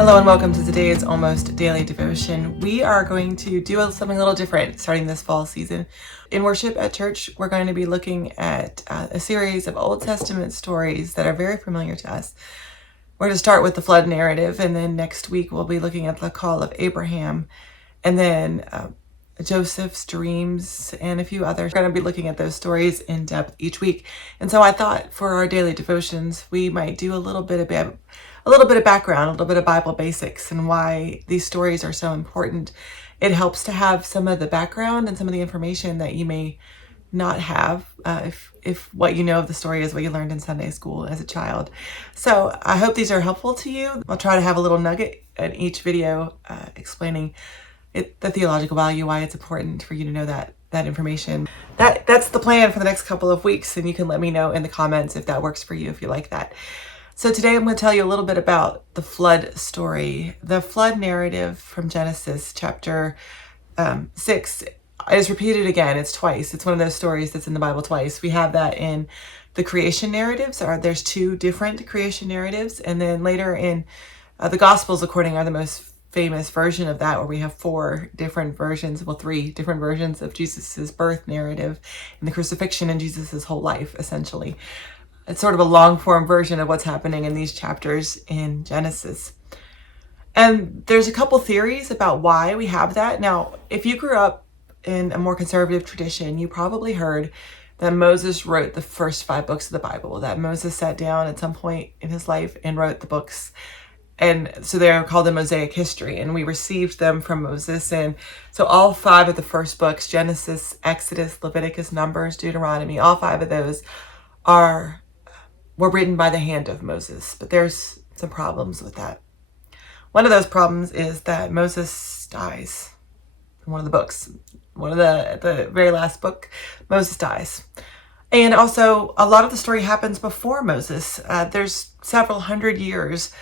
Hello and welcome to today's Almost Daily Devotion. We are going to do something a little different starting this fall season. In worship at church, we're going to be looking at a series of Old Testament stories that are very familiar to us. We're going to start with the flood narrative, and then next week we'll be looking at the call of Abraham, and then Joseph's dreams, and a few others. We're going to be looking at those stories in depth each week. And so I thought for our daily devotions, we might do a little bit of background, a little bit of Bible basics and why these stories are so important. It helps to have some of the background and some of the information that you may not have if what you know of the story is what you learned in Sunday school as a child. So I hope these are helpful to you. I'll try to have a little nugget in each video explaining the theological value, why it's important for you to know that information. That's the plan for the next couple of weeks, and you can let me know in the comments if that works for you, if you like that. So today I'm going to tell you a little bit about the flood story. The flood narrative from Genesis chapter 6 is repeated again. It's twice. It's one of those stories that's in the Bible twice. We have that in the creation narratives. There's two different creation narratives, and then later in the Gospels according are the most famous version of that, where we have three different versions of Jesus's birth narrative and the crucifixion and Jesus's whole life, essentially. It's sort of a long form version of what's happening in these chapters in Genesis. And there's a couple theories about why we have that. Now, if you grew up in a more conservative tradition, you probably heard that Moses wrote the first 5 books of the Bible, that Moses sat down at some point in his life and wrote the books. And so they're called the Mosaic history, and we received them from Moses. And so all 5 of the first books, Genesis, Exodus, Leviticus, Numbers, Deuteronomy, all 5 of those were written by the hand of Moses. But there's some problems with that. One of those problems is that Moses dies in one of the books. The very last book, Moses dies. And also, a lot of the story happens before Moses. There's several hundred years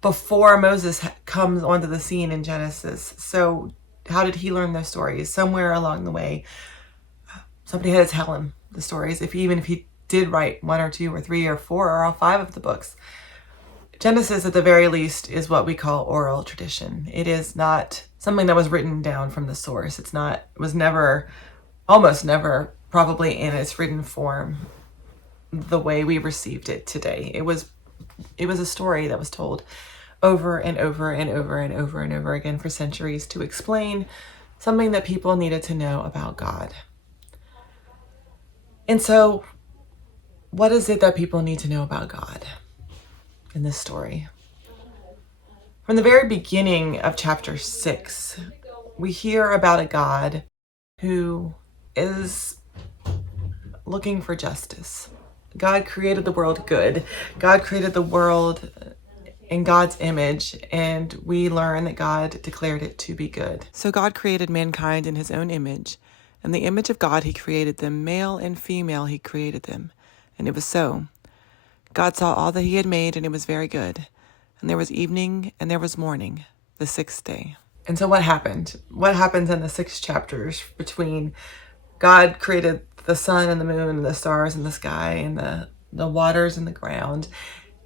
before Moses comes onto the scene in Genesis. So how did he learn those stories? Somewhere along the way, somebody had to tell him the stories, even if he did write 1 or 2 or 3 or 4 or all 5 of the books. Genesis, at the very least, is what we call oral tradition. It is not something that was written down from the source. It was never, almost never, probably in its written form the way we received it today. It was a story that was told over and over and over and over and over again for centuries to explain something that people needed to know about God. And so, what is it that people need to know about God in this story? From the very beginning of chapter 6, we hear about a God who is looking for justice. God created the world good. God created the world in God's image, and we learn that God declared it to be good. So God created mankind in his own image. In the image of God, he created them. Male and female, he created them. And it was so. God saw all that he had made, and it was very good. And there was evening, and there was morning, the 6th day. And so what happened? What happens in the 6 chapters between God created the sun and the moon and the stars and the sky and the waters and the ground,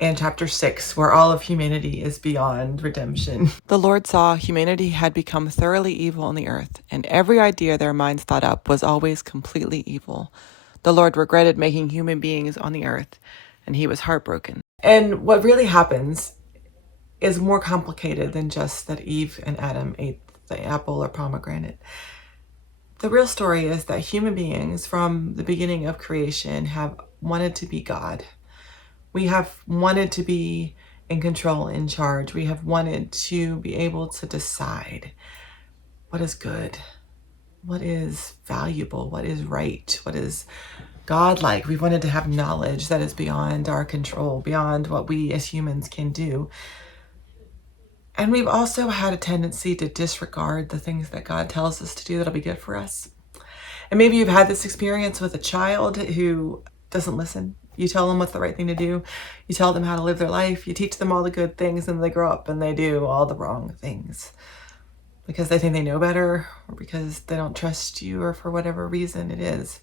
and chapter 6, where all of humanity is beyond redemption? The Lord saw humanity had become thoroughly evil on the earth, and every idea their minds thought up was always completely evil. The Lord regretted making human beings on the earth, and he was heartbroken. And what really happens is more complicated than just that Eve and Adam ate the apple or pomegranate. The real story is that human beings from the beginning of creation have wanted to be God. We have wanted to be in control, in charge. We have wanted to be able to decide what is good, what is valuable, what is right, what is godlike. We've wanted to have knowledge that is beyond our control, beyond what we as humans can do. And we've also had a tendency to disregard the things that God tells us to do that'll be good for us. And maybe you've had this experience with a child who doesn't listen. You tell them what's the right thing to do. You tell them how to live their life. You teach them all the good things, and they grow up and they do all the wrong things because they think they know better, or because they don't trust you, or for whatever reason it is.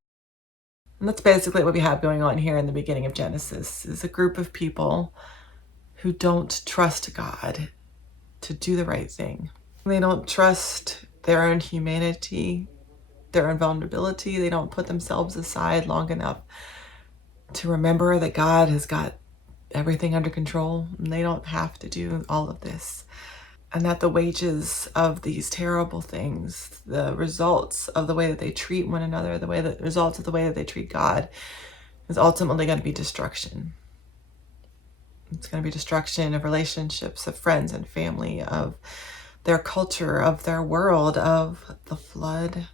And that's basically what we have going on here in the beginning of Genesis, is a group of people who don't trust God to do the right thing. They don't trust their own humanity, their own vulnerability. They don't put themselves aside long enough to remember that God has got everything under control and they don't have to do all of this. And that the wages of these terrible things, the results of the way that they treat one another, the results of the way that they treat God, is ultimately going to be destruction. It's going to be destruction of relationships, of friends and family, of their culture, of their world, of the flood.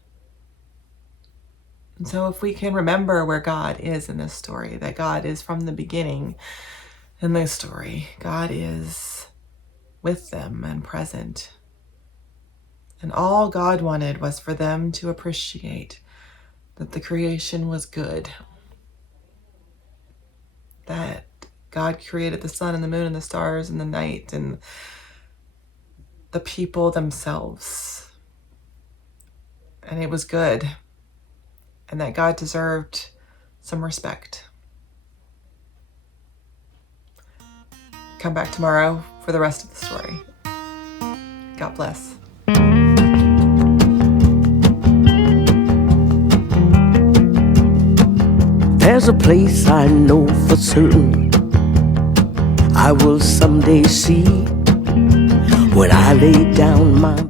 And so if we can remember where God is in this story, that God is from the beginning in this story, God is with them and present. And all God wanted was for them to appreciate that the creation was good, that God created the sun and the moon and the stars and the night and the people themselves. And it was good. And that God deserved some respect. Come back tomorrow for the rest of the story. God bless. There's a place I know for certain I will someday see when I lay down my